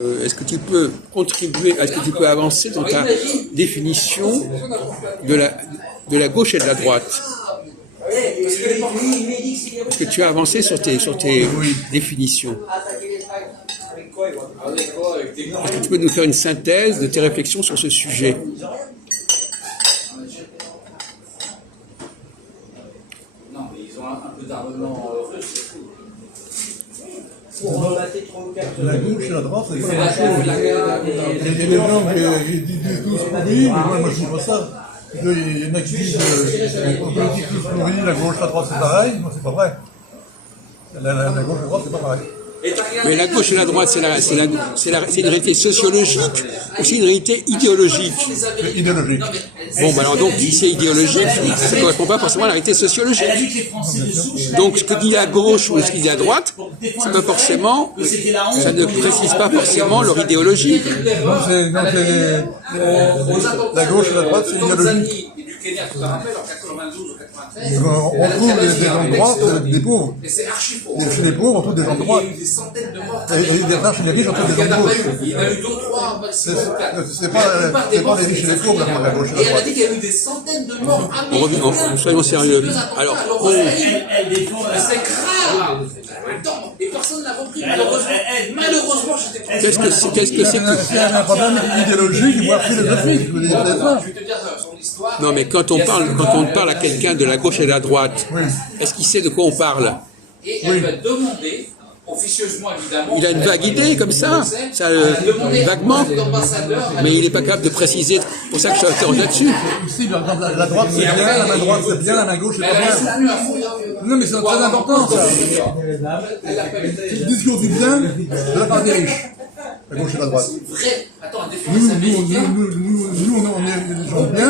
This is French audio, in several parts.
Est-ce que tu peux contribuer, est-ce que tu peux avancer dans ta définition de la gauche et de la droite? Est-ce que tu as avancé sur tes définitions? Est-ce que tu peux nous faire une synthèse de tes réflexions sur ce sujet? Non, mais ils ont un peu d'armement russe, c'est tout. La gauche et la droite, c'est pas la même chose. Il y a des gens qui disent tous pourris, mais moi je dis pas ça. Il y en a qui disent on peut dire tous pourris, la gauche, la droite c'est pareil. Moi c'est pas vrai. La gauche et la droite c'est pas pareil. Mais la gauche et la droite, c'est une réalité sociologique ou c'est une réalité idéologique? Idéologique. Bon, bah alors donc, si c'est idéologique, ça ne correspond pas forcément à la réalité sociologique. Donc, ce que dit la gauche ou ce qui dit la droite, ça ne précise pas forcément leur idéologie. La gauche et la droite, c'est idéologique. On trouve des gens de droite, des pauvres. Et chez les pauvres, on trouve des gens de droite. Et derrière, chez les riches, on trouve des gens de gauche. C'est pas les riches et les pauvres, la gauche et la droite. Et elle a dit qu'il y a eu des centaines de morts américains. Soyons sérieux. Alors, c'est grave. Et personne n'a repris, malheureusement, j'étais qu'est-ce que c'est que... C'est un problème idéologique, voire philosophique. Je vais te dire son histoire. Non, mais quand on parle à quelqu'un de la gauche et de la droite, est-ce qu'il sait de quoi on parle? Et elle va demander, officieusement évidemment... Il a une vague idée comme ça, vaguement, mais il n'est pas capable de préciser. C'est pour ça que je t'interroge là-dessus. Ici, par exemple, la droite c'est bien, la main droite c'est bien, la main gauche c'est pas bien. Non, mais c'est très important ça. C'est le discours du bien de la part des riches. La gauche et la droite. Nous, on est des gens bien,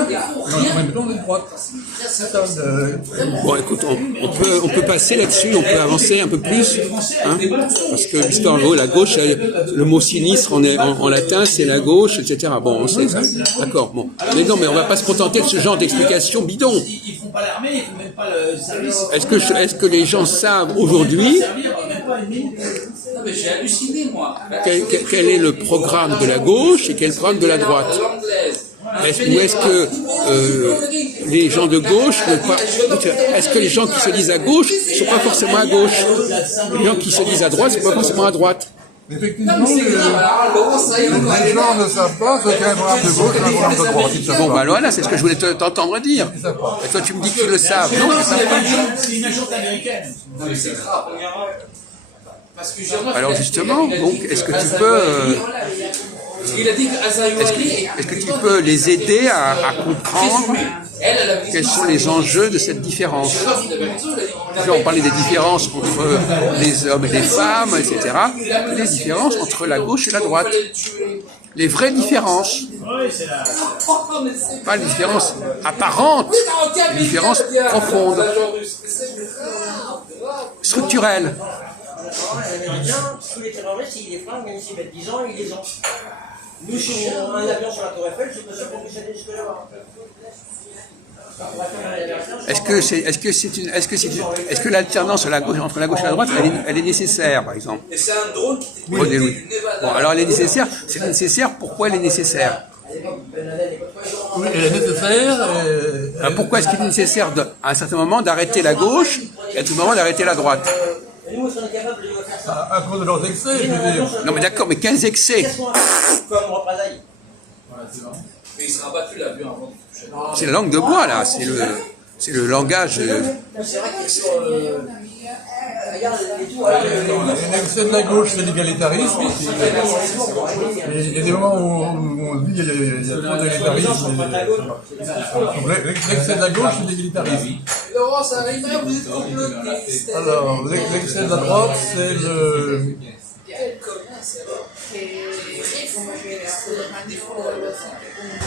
mais en même temps, on est de droite. Bon, écoute, on peut passer là-dessus, on peut avancer un peu plus, hein, parce que l'histoire, la gauche, le mot sinistre en latin, c'est la gauche, etc. Bon, on sait ça. D'accord, bon. Mais non, mais on va pas se contenter de ce genre d'explication bidon. Ils font pas l'armée, ils font même pas le service. Est-ce que les gens savent aujourd'hui Non, mais j'ai halluciné, moi. quel est le programme de la gauche et quel est le programme de la droite? Est-ce que les gens de gauche, est-ce que les gens qui se disent à gauche ne sont pas forcément à gauche? Les gens qui se disent à droite ne sont pas forcément à droite. Effectivement, les gens ne savent pas ce qu'est un programme de gauche et un programme de droite. Bon, bah voilà, c'est ce que je voulais t'entendre dire. Et toi, tu me dis qu'ils le savent. Non, ils savent pas. C'est une agence américaine. Non, mais c'est grave. Alors justement, donc, est-ce que tu peux... Est-ce que tu peux les aider à comprendre quels sont les enjeux de cette différence? Déjà, on parlait des différences entre les hommes et les femmes, etc. Les différences entre la gauche et la droite. Les vraies différences. Pas les différences apparentes, les différences profondes, structurelles. Tous les terroristes, ils les flinguent, même s'ils mettent 10 ans, ils les ont. Nous, si on a un avion sur la Tour Eiffel, je suis pas sûr qu'on puisse aller jusque-là. Est-ce que l'alternance entre la gauche et la droite, elle est nécessaire, par exemple? Et c'est un drone qui Bon, alors elle est nécessaire. C'est nécessaire. Pourquoi elle est nécessaire? Oui, elle est nécessaire. Pourquoi est-ce qu'il est nécessaire, à un certain moment, d'arrêter la gauche et à tout moment d'arrêter la droite? À cause de leurs excès, je veux dire. Non, mais d'accord, mais quels excès? Mais il sera battu l'avion avant de toucher. C'est la langue de bois, là. C'est le langage. C'est vrai que sur. L'excès de la gauche, c'est l'égalitarisme. Il y a des moments où on dit qu'il y a trop d'égalitarisme. L'excès de la gauche, c'est l'égalitarisme. Laurent, ça arrive, vous êtes comploté. Alors, l'excès de la droite, c'est le... Et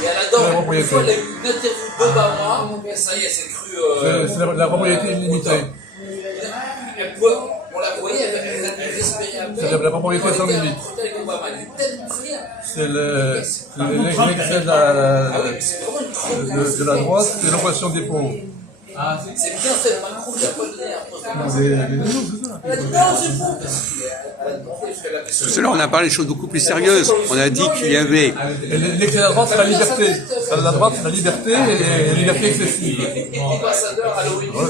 elle adore. Une fois, elle a eu une interview d'Obama. Ça y est, c'est cru. C'est la propriété illimitée. On la voyait, elle a dû respirer un peu. C'est la propriété sans limite. C'est l'excès de la droite, c'est l'oppression des pauvres. C'est bien fait, Macron, il n'a pas donné un poste. Non, c'est ça. Elle a dit non, c'est faux. Tout à l'heure, on a parlé de choses beaucoup plus sérieuses. On a dit qu'il y avait... Et l'excès de la droite, c'est la liberté. La droite, c'est la liberté et la liberté excessive.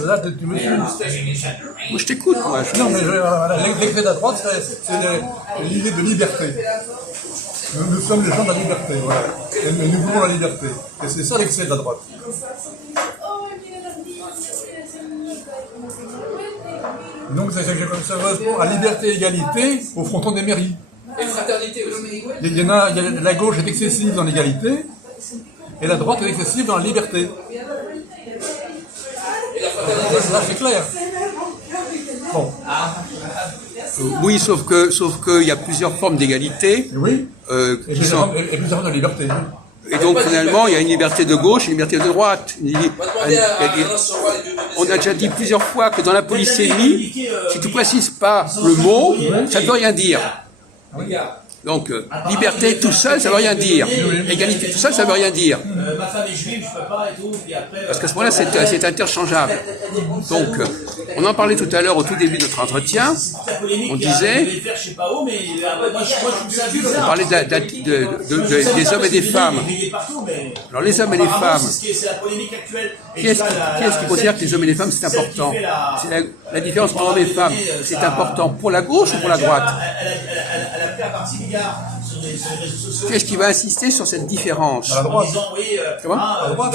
Là, tu me suis. Moi, je t'écoute, moi. Non, mais l'excès de la droite, c'est l'idée de liberté. Nous sommes les gens de la liberté, voilà. Et nous voulons la liberté. Et c'est ça l'excès de la droite. Donc ça correspond à liberté et égalité au fronton des mairies. Et fraternité aussi. La gauche est excessive dans l'égalité et la droite est excessive dans la liberté. Et la fraternité, Là, c'est clair. Bon. Oui, sauf qu'il y a plusieurs formes d'égalité. Oui. Et Qui sont... plusieurs formes de liberté. Et donc, finalement, il y a une liberté de gauche et une liberté de droite. On a déjà dit plusieurs fois que dans la polysémie, si tu ne précises pas le mot, ça ne veut rien dire. Donc, liberté tout seul, ça ne veut rien dire. Égalité tout seul, ça ne veut rien dire. Ma femme est juive, je peux pas et tout. Puis après, Parce qu'à ce moment-là, c'est interchangeable. Donc, on en parlait tout à l'heure au tout début de notre entretien. On disait, on parlait des hommes et des femmes. Alors, les hommes et les femmes, c'est la polémique actuelle. qui est-ce qui considère que les hommes et les femmes, c'est important? C'est la différence entre hommes et femmes, c'est important pour la gauche ou pour la droite? Elle a pris un parti bigard sur les réseaux sociaux. Qu'est-ce qui va insister sur cette différence? À la droite. En disant, oui, Comment À droite,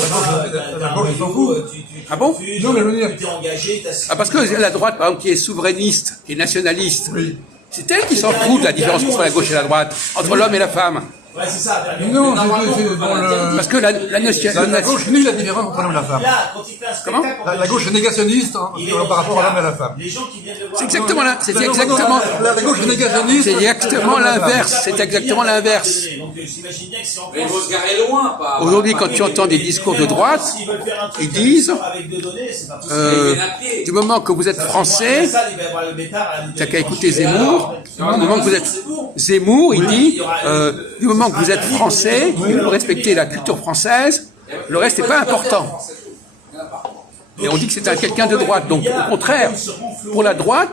la gauche, ils s'en foutent. Ah bon? Non, mais je veux dire. Tu t'es engagé, t'as Ah, parce que la droite, par exemple, qui est souverainiste, qui est nationaliste, Oui. c'est elle qui s'en fout de la différence entre la gauche et la droite, entre l'homme et la femme. Ouais, c'est ça. Non, c'est dans le... Parce que La gauche nie la différence entre l'homme et la femme. Là, quand il fait un Comment spectacle, La gauche est négationniste par rapport à l'homme et à la femme. les gens qui viennent le voir. c'est exactement La gauche est négationniste. c'est exactement l'inverse. C'est exactement l'inverse. Donc, j'imagine bien que c'est en mais il faut se garer loin, pas. Aujourd'hui, quand tu entends des discours de droite, S'ils veulent faire un truc ils disent, avec deux données, c'est pas possible. du moment que vous êtes français, t'as qu'à écouter Zemmour. Du moment que vous êtes Zemmour, il dit, du moment que vous êtes français, vous respectez la culture française, le reste n'est pas important. Et on dit que c'est quelqu'un de droite. Donc, au contraire, pour la droite,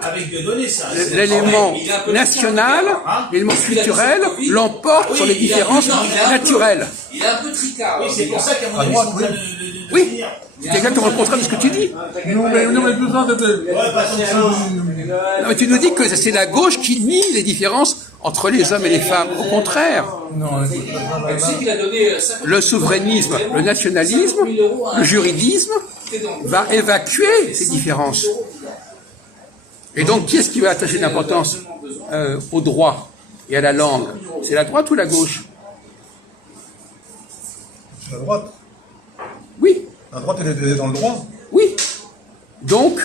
l'élément national, l'élément culturel, l'emporte sur les différences naturelles. Il est un peu tricard. Oui, c'est pour ça qu'à mon avis, droite, oui. Oui, c'est exactement le contraire de ce que tu dis. Non, mais tout ça, c'était... Non, mais tu nous dis que c'est la gauche qui nie les différences entre les hommes et les femmes. Au contraire, Tu sais qu'il a donné 50 le souverainisme, le nationalisme, le juridisme va évacuer ces différences. Et donc, qui est-ce qui va attacher de l'importance au droit et à la langue? C'est la droite ou la gauche? C'est la droite. Oui, La droite, elle est dans le droit. oui. Donc,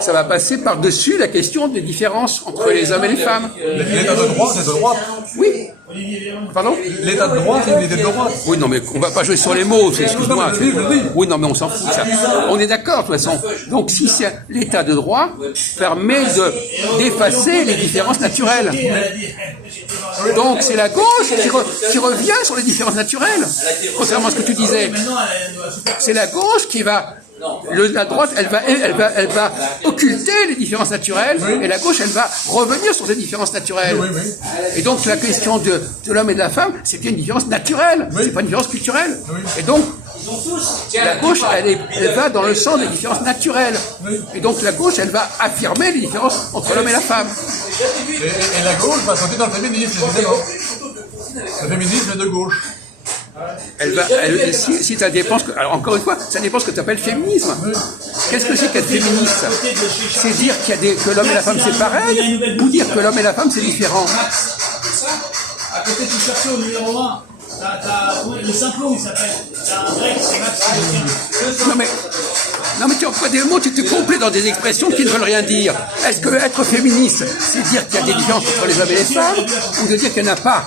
ça va passer par-dessus la question des différences entre les hommes et les femmes. L'état de droit, c'est de droite. Oui. Pardon? L'état de droit, c'est une idée de droite. Oui, non, mais on va pas jouer sur les mots, excuse-moi. Oui, non, mais on s'en fout, ça. On est d'accord, de toute façon. Donc, si c'est l'état de droit, permet d'effacer les différences naturelles. Donc, c'est la gauche qui revient sur les différences naturelles. Contrairement à ce que tu disais. C'est la gauche qui va... La droite, elle va occulter les différences naturelles, et la gauche, elle va revenir sur ces différences naturelles. Oui, oui. Et donc, la question de l'homme et de la femme, c'était une différence naturelle, c'est pas une différence culturelle. Et donc, la gauche, elle va dans le sens des différences naturelles. Et donc, la gauche, elle va affirmer les différences entre l'homme et la femme. Et la gauche va sauter dans le féminisme, évidemment. Le féminisme est de gauche. Si ça dépend, alors encore une fois, ça dépend ce que tu appelles féminisme. Qu'est-ce que c'est qu'être féministe? C'est dire que l'homme et la femme c'est pareil, ou dire que l'homme et la femme c'est différent? À côté, tu cherches au numéro 1. T'as le Saint-Cloud, il s'appelle. T'as un grec, c'est Max. Non mais tu emploies des mots, tu te complais dans des expressions qui ne veulent rien dire. Est-ce que être féministe, c'est dire qu'il y a des différences entre les hommes et les femmes, ou de dire qu'il n'y en a pas?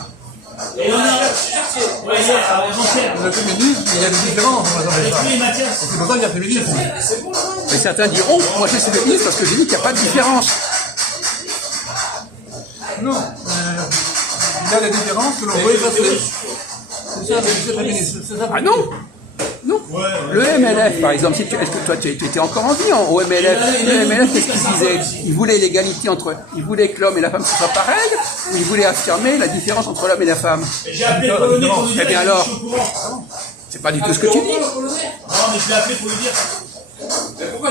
Et on a... Le féminisme, il y a des différences entre les hommes et les femmes. C'est pour ça qu'il y a féminisme. Mais certains diront, moi je suis féministe parce que j'ai dit qu'il n'y a pas de différence. Non. Il y a des différences que l'on veut effacer. C'est ça, le féminisme. Ah non? Non. Le MLF, par exemple, est-ce que toi, tu étais encore en vie au MLF? Le MLF, qu'est-ce qu'il disait? Il voulait l'égalité entre... Il voulait que l'homme et la femme soient pareils, ou il voulait affirmer la différence entre l'homme et la femme? J'ai appelé le Polonais pour lui dire. Eh bien alors, c'est pas du tout ce que tu dis. Non, mais je l'ai appelé pour lui dire.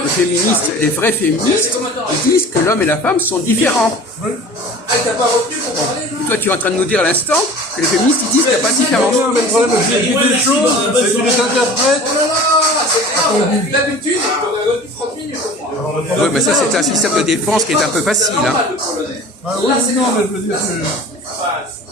Les féministes, les vrais féministes, ils disent que l'homme et la femme sont différents. Toi, tu es en train de nous dire à l'instant que les féministes, ils disent qu'il n'y a pas de différence. Non, mais le problème, c'est que des choses, c'est qu'ils les interprètent. D'habitude, on aurait 30 minutes au moins. Oui, mais ça, c'est un système de défense qui est un peu facile. Hein. Ah oui, non, mais je veux dire que...